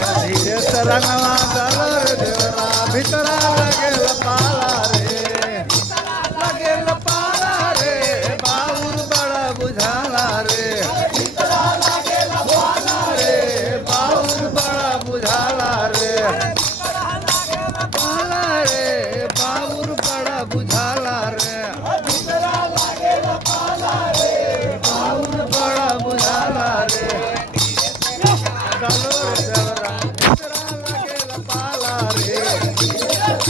रंगवा कलर देवरा भितरा लगेल पाला रे बाउर बड़ा बुझाला रे बाउर बड़ा बुझाला रे पाला रे बाउर बड़ा बुझाला रे बाउर बड़ा बुझाला रे कलर देवरा भितरा लगेल पाला रे